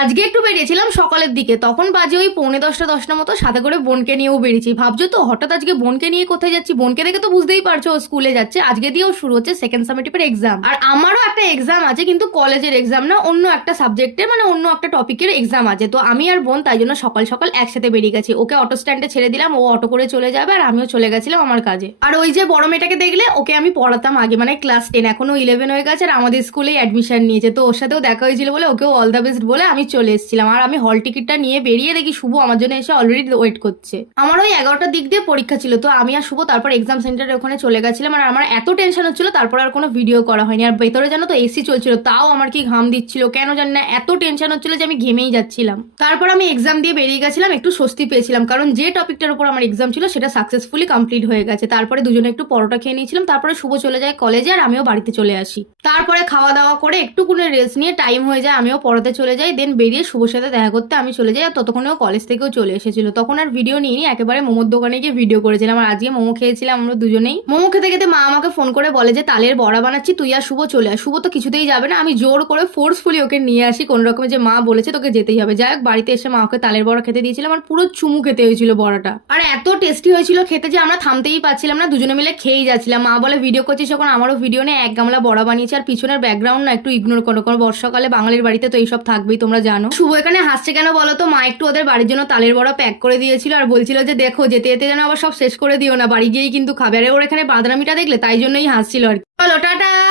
আজকে একটু বেরিয়েছিলাম সকালের দিকে, তখন বাজে ওই পৌনে দশটা দশটা মতো, সাথে করে বোনকে নিয়েও বেরিয়েছি। ভাবছ তো, হঠাৎ আজকে বোনকে নিয়ে কোথায় যাচ্ছি? বোনকে দেখে তো বুঝতেই পারছ ও স্কুলে যাচ্ছে। আজকে দিয়েও শুরু হচ্ছে সেকেন্ড সামেটিভের এক্সাম আর আমারও একটা এক্সাম আছে, কিন্তু কলেজের এক্সাম না, অন্য একটা সাবজেক্টের মানে অন্য একটা টপিকের এক্সাম আছে। তো আমি আর বোন তাই জন্য সকাল সকাল একসাথে বেরিয়ে গেছি। ওকে অটো স্ট্যান্ডে ছেড়ে দিলাম, ও অটো করে চলে যাবে আর আমিও চলে গেছিলাম আমার কাজে। আর ওই যে বড় মেয়েটাকে দেখলে, ওকে আমি পড়াতাম আগে মানে ক্লাস টেন এখনও ইলেভেন হয়ে গেছে আর আমাদের স্কুলেই অ্যাডমিশন নিয়েছে। তো ওর সাথেও দেখা হয়েছিল বলে ওকেও অল দ্য বেস্ট বলে আমি চলে এসেছিলাম। আর আমি হল টিকিটটা নিয়ে বেরিয়ে দেখি শুভ আমার জন্য এসে অলরেডি ওয়েট করছে। আমার ওই এগারোটার দিক দিয়ে পরীক্ষা ছিল, তো আমি আর শুভ তারপর এক্সাম সেন্টারের ওখানে চলে গেছিলাম আর আমার এত টেনশন হচ্ছিল, তারপর আর কোনো ভিডিও করা হয়নি। আর ভেতরে জানো তো এসি চলছিল, তাও আমার কি ঘাম দিচ্ছিল, কেন জানি না, এত টেনশন হচ্ছিল যে আমি ঘেমেই যাচ্ছিলাম। তারপর আমি এক্সাম দিয়ে বেরিয়ে গেছিলাম, একটু স্বস্তি পেয়েছিলাম, কারণ যে টপিকটার উপর আমার এক্সাম ছিল সেটা সাকসেসফুলি কমপ্লিট হয়ে গেছে। তারপরে দুজনে একটু পরোটা খেয়ে নিয়েছিলাম, তারপরে শুভ চলে যায় কলেজে আর আমিও বাড়িতে চলে আসি। তারপরে খাওয়া দাওয়া করে একটুকুনি রেস্ট নিয়ে টাইম হয়ে যায়, আমিও পড়াতে চলে যাই দেন বেরিয়ে শুভর সাথে দেখা করতে আমি চলে যাই, আর ততক্ষণে ও কলেজ থেকেও চলে এসেছিল। তখন আর ভিডিও নিইনি, একেবারে মোমোর দোকানে গিয়ে ভিডিও করেছিলাম। আর আজকে মোমো খেয়েছিলাম আমরা দুজনেই। মোমো খেতে খেতে মা আমাকে ফোন করে বলে যে, তালের বড়া বানাচ্ছি, তুই আর শুভ চলে আস শুভ তো কিছুতেই যাবে না। আমি জোর করে ফোর্সফুলি ওকে নিয়ে আসি, কোন রকমের যে মা বলেছে তোকে যেতেই হবে। যাই হোক, বাড়িতে এসে মা ওকে তালের বড়া খেতে দিয়েছিলাম আর পুরো চুমু খেতে হয়েছিল বড়াটা। আর এত টেস্টি হয়েছিল খেতে যে আমরা থামতেই পাচ্ছিলাম না, দুজনে মিলে খেয়েই যাচ্ছিলাম। মা বলে ভিডিও করছিস যখন, আমারও ভিডিও নিয়ে এক গামলা বড়া বানিয়েছে, আর পিছনের ব্যাকগ্রাউন্ড না একটু ইগনোর করো। কারণ বর্ষাকালে বাঙালির বাড়িতে তো এইসব থাকবেই, তোমরা জানো? শুভ, এখানে হাসছে কেন বলো তো মা একটু ওদের বাড়ির জন্য তালের বড়া প্যাক করে দিয়েছিল আর বলছিল যে, দেখো, যেতে যেতে যেন আবার সব শেষ করে দিও না। বাড়ি গিয়েই কিন্তু খাবে। আর ওর এখানে বাদরামিটা দেখলে? তাই জন্যই হাসছিল আর কি। চলো, টাটা!